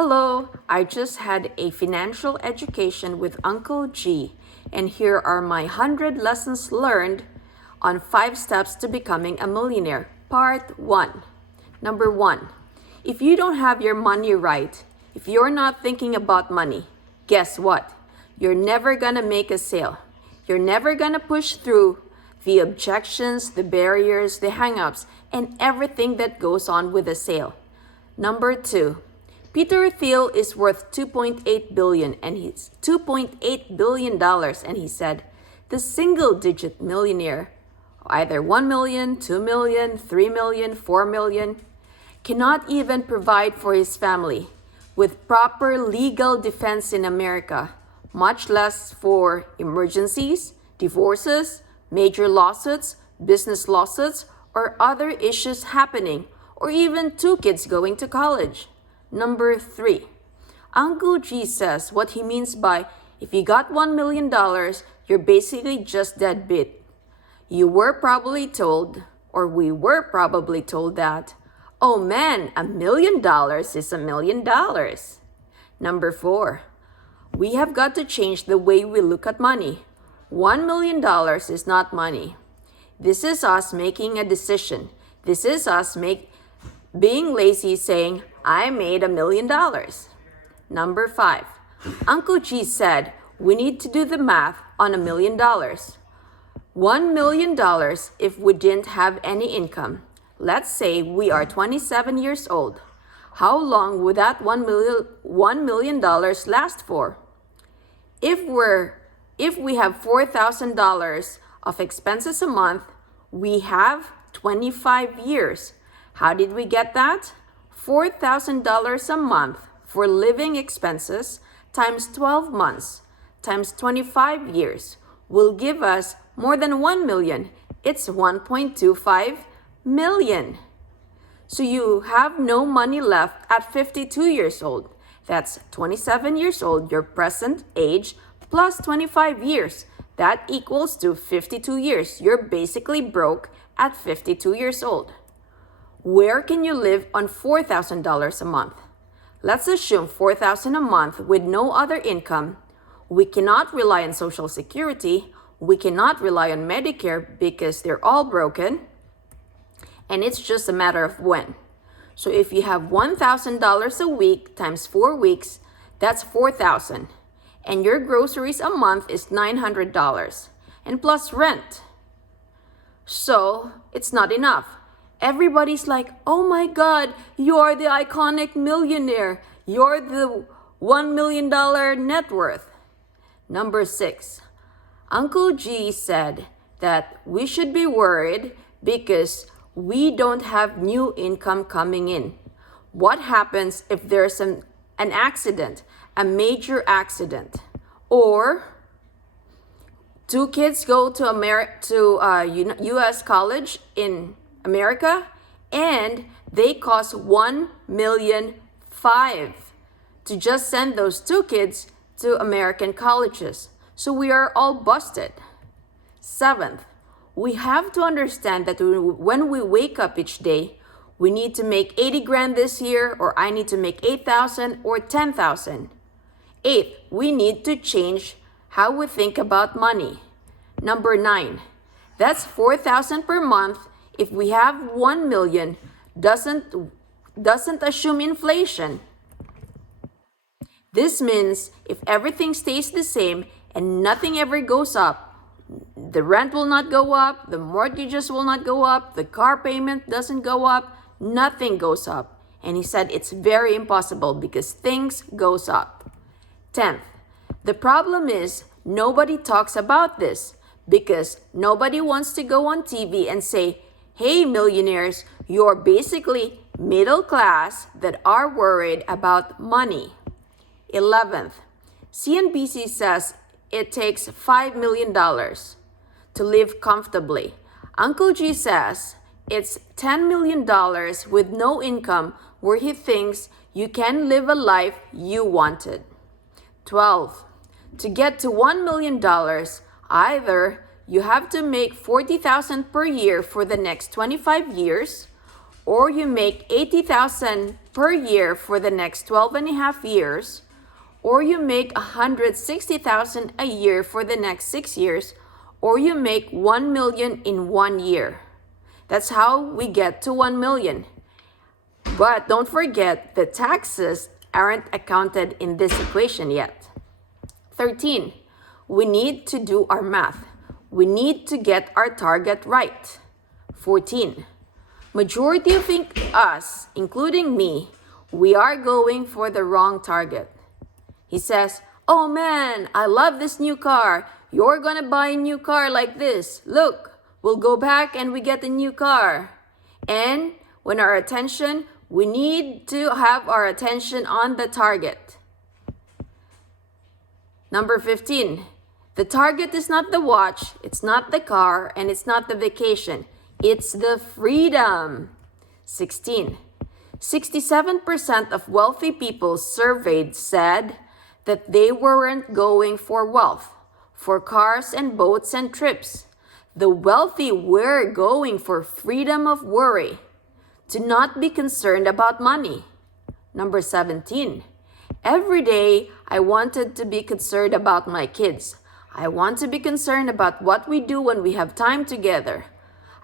Hello, I just had a financial education with Uncle G, and here are my 100 lessons learned on 5 steps to becoming a millionaire. Part 1. Number 1. If you don't have your money right, if you're not thinking about money, guess what? You're never gonna make a sale. You're never gonna push through the objections, the barriers, the hang-ups, and everything that goes on with a sale. Number 2. Peter Thiel is worth $2.8 billion and he's $2.8 billion and he said, the single-digit millionaire, either 1 million, 2 million, 3 million, 4 million, cannot even provide for his family with proper legal defense in America, much less for emergencies, divorces, major lawsuits, business lawsuits, or other issues happening, or even 2 kids going to college. Number 3. Uncle G says what he means by, if you got $1 million, you're basically just dead beat. You were probably told, or we were probably told that, oh man, $1 million is $1 million. Number 4. We have got to change the way we look at money. $1 million is not money. This is us making a decision. This is us being lazy saying, I made $1 million. Number 5. Uncle G said we need to do the math on $1 million. $1 million if we didn't have any income. Let's say we are 27 years old. How long would that $1 million last for? If we have $4,000 of expenses a month, we have 25 years. How did we get that? $4,000 a month for living expenses times 12 months times 25 years will give us more than 1 million. It's 1.25 million. So you have no money left at 52 years old. That's 27 years old, your present age, plus 25 years. That equals to 52 years. You're basically broke at 52 years old. Where can you live on $4,000 a month? Let's assume $4,000 a month with no other income. We cannot rely on Social Security. We cannot rely on Medicare because they're all broken. And it's just a matter of when. So if you have $1,000 a week times 4 weeks, that's $4,000. And your groceries a month is $900. And plus rent. So it's not enough. Everybody's like, oh my God, you're the iconic millionaire. You're the $1 million net worth. Number 6. Uncle G said that we should be worried because we don't have new income coming in. What happens if there's an accident, a major accident, or 2 kids go to U.S. college in America and they cost $1.5 million to just send those 2 kids to American colleges. So we are all busted. 7th, we have to understand that when we wake up each day, we need to make 80 grand this year, or I need to make 8,000 or 10,000. 8th, we need to change how we think about money. Number 9, that's 4,000 per month. If we have 1 million, doesn't assume inflation. This means if everything stays the same and nothing ever goes up, the rent will not go up, the mortgages will not go up, the car payment doesn't go up, nothing goes up. And he said it's very impossible because things goes up. 10th, the problem is nobody talks about this because nobody wants to go on TV and say, hey millionaires, you're basically middle class that are worried about money. 11th, CNBC says it takes $5 million to live comfortably. Uncle G says it's $10 million with no income where he thinks you can live a life you wanted. 12, to get to $1 million, either you have to make $40,000 per year for the next 25 years, or you make 80,000 per year for the next 12 and a half years, or you make 160,000 a year for the next 6 years, or you make 1 million in 1 year. That's how we get to 1 million. But don't forget, the taxes aren't accounted in this equation yet. 13, we need to do our math. We need to get our target right. 14, majority of us, including me, we are going for the wrong target. He says, oh man, I love this new car. You're gonna buy a new car like this. Look, we'll go back and we get a new car. And when our attention, we need to have our attention on the target. Number 15, the target is not the watch, it's not the car, and it's not the vacation. It's the freedom. 16, 67% of wealthy people surveyed said that they weren't going for wealth, for cars and boats and trips. The wealthy were going for freedom of worry, to not be concerned about money. Number 17, every day I wanted to be concerned about my kids. I want to be concerned about what we do when we have time together.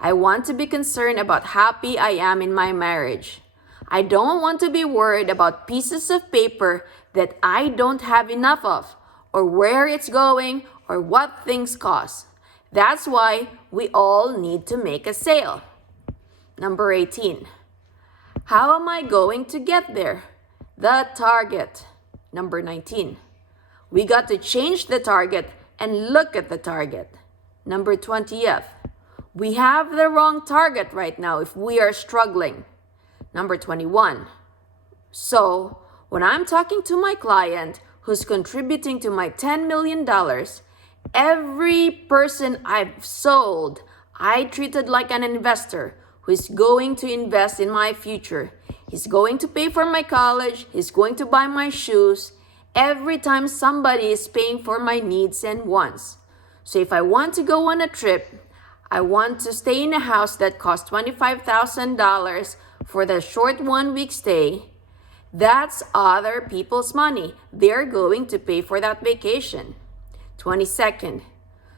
I want to be concerned about how happy I am in my marriage. I don't want to be worried about pieces of paper that I don't have enough of, or where it's going, or what things cost. That's why we all need to make a sale. Number 18, how am I going to get there? The target. Number 19, we got to change the target and look at the target. Number 20th, we have the wrong target right now if we are struggling. Number 21, so when I'm talking to my client who's contributing to my $10 million, every person I've sold, I treated like an investor who is going to invest in my future. He's going to pay for my college. He's going to buy my shoes. Every time somebody is paying for my needs and wants. So if I want to go on a trip, I want to stay in a house that costs $25,000 for the short 1 week stay. That's other people's money. They're going to pay for that vacation. 22nd,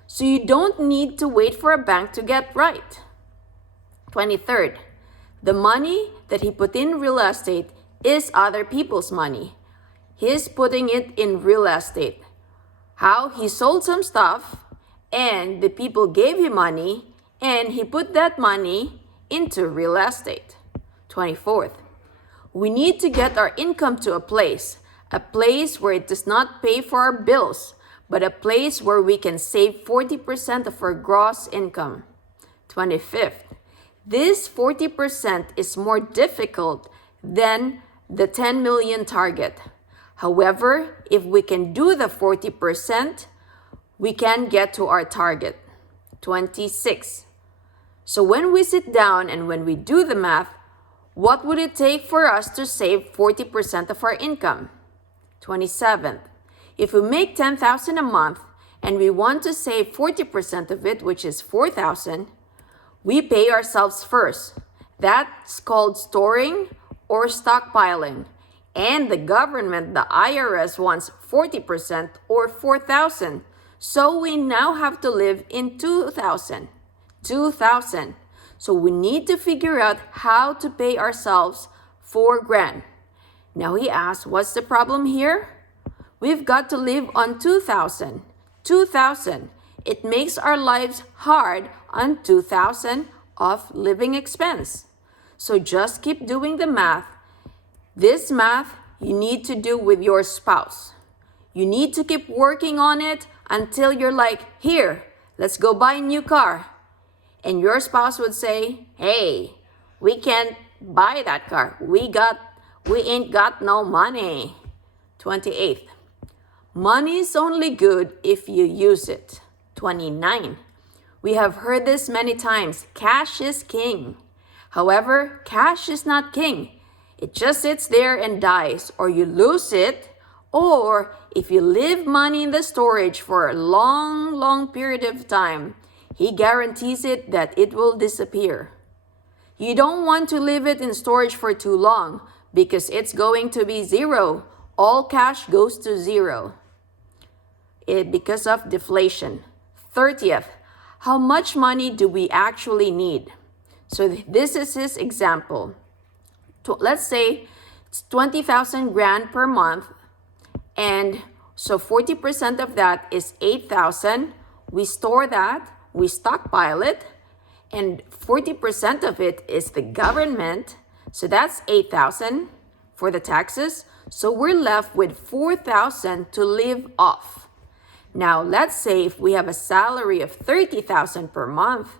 so you don't need to wait for a bank to get right. 23rd, the money that he put in real estate is other people's money. He's putting it in real estate. How he sold some stuff and the people gave him money and he put that money into real estate. 24th, we need to get our income to a place where it does not pay for our bills, but a place where we can save 40% of our gross income. 25th, this 40% is more difficult than the 10 million target. However, if we can do the 40%, we can get to our target. 26. So when we sit down and when we do the math, what would it take for us to save 40% of our income? 27. If we make $10,000 a month and we want to save 40% of it, which is $4,000, we pay ourselves first. That's called storing or stockpiling. And the government, the IRS, wants 40% or $4,000. So we now have to live in $2,000. So we need to figure out how to pay ourselves $4,000. Now he asks, what's the problem here? We've got to live on $2,000. It makes our lives hard on $2,000 of living expense. So just keep doing the math. This math you need to do with your spouse. You need to keep working on it until you're like, here, let's go buy a new car. And your spouse would say, hey, we can't buy that car. We ain't got no money. 28th, money is only good if you use it. 29, we have heard this many times. Cash is king. However, cash is not king. It just sits there and dies, or you lose it, or if you leave money in the storage for a long period of time, he guarantees it that it will disappear. You don't want to leave it in storage for too long because it's going to be zero. All cash goes to zero because of deflation. 30th, how much money do we actually need? So this is his example. Let's say it's 20,000 grand per month, and so 40% of that is 8,000. We store that, we stockpile it, and 40% of it is the government. So that's 8,000 for the taxes. So we're left with 4,000 to live off. Now, let's say if we have a salary of 30,000 per month,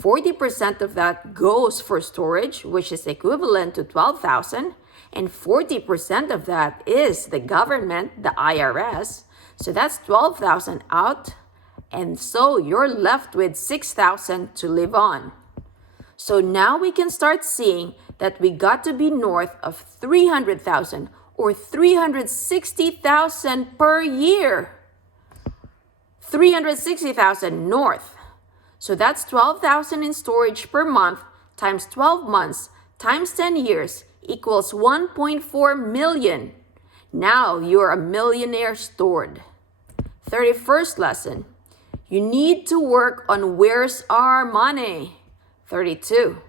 40% of that goes for storage, which is equivalent to 12,000, and 40% of that is the government, the IRS. So that's 12,000 out, and so you're left with 6,000 to live on. So now we can start seeing that we got to be north of 300,000 or 360,000 per year. 360,000 north. So that's 12,000 in storage per month times 12 months times 10 years equals 1.4 million. Now you're a millionaire stored. 31st lesson. You need to work on where's our money. 32.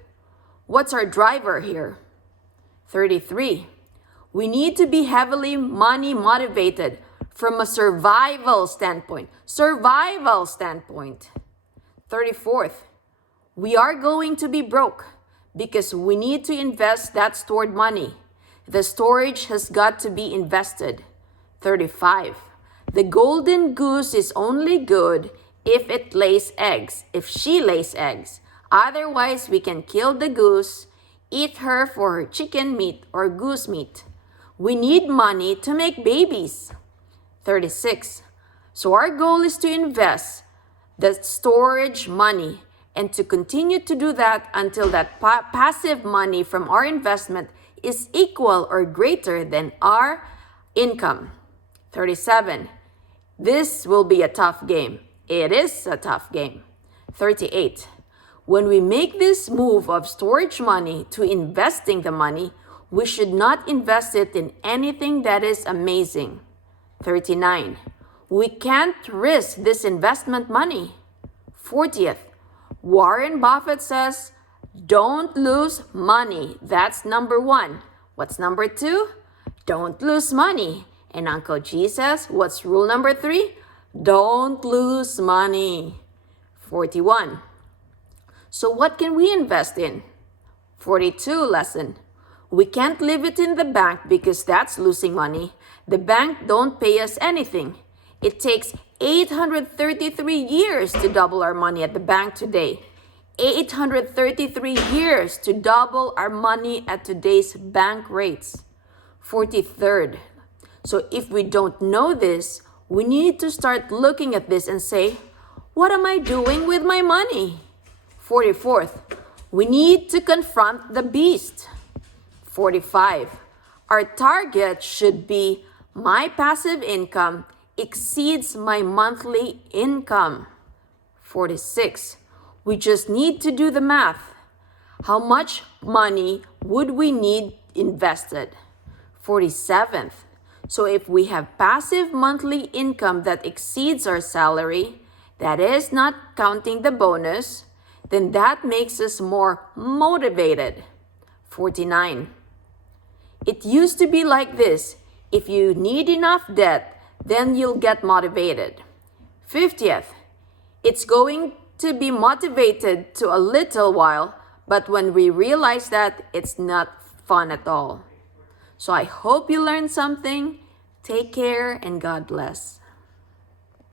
What's our driver here? 33. We need to be heavily money motivated from a survival standpoint. 34th, we are going to be broke because we need to invest that stored money. The storage has got to be invested. 35, the golden goose is only good if it lays eggs, if she lays eggs. Otherwise, we can kill the goose, eat her for her chicken meat or goose meat. We need money to make babies. 36, so our goal is to invest the storage money and to continue to do that until that passive money from our investment is equal or greater than our income. 37, this will be a tough game. It is a tough game. 38, when we make this move of storage money to investing the money, we should not invest it in anything that is amazing. 39, we can't risk this investment money. 40th, Warren Buffett says, don't lose money. That's number 1. What's number 2? Don't lose money. And Uncle G says, what's rule number 3? Don't lose money. 41. So what can we invest in? 42 lesson. We can't leave it in the bank because that's losing money. The bank don't pay us anything. It takes 833 years to double our money at the bank today. 833 years to double our money at today's bank rates. 43rd. So if we don't know this, we need to start looking at this and say, what am I doing with my money? 44th. We need to confront the beast. 45. Our target should be my passive income exceeds my monthly income. 46. We just need to do the math. How much money would we need invested? 47th. So if we have passive monthly income that exceeds our salary, that is not counting the bonus, then that makes us more motivated. 49. It used to be like this. If you need enough debt, then you'll get motivated. 50th, it's going to be motivated to a little while, but when we realize that, it's not fun at all. So I hope you learned something. Take care and God bless.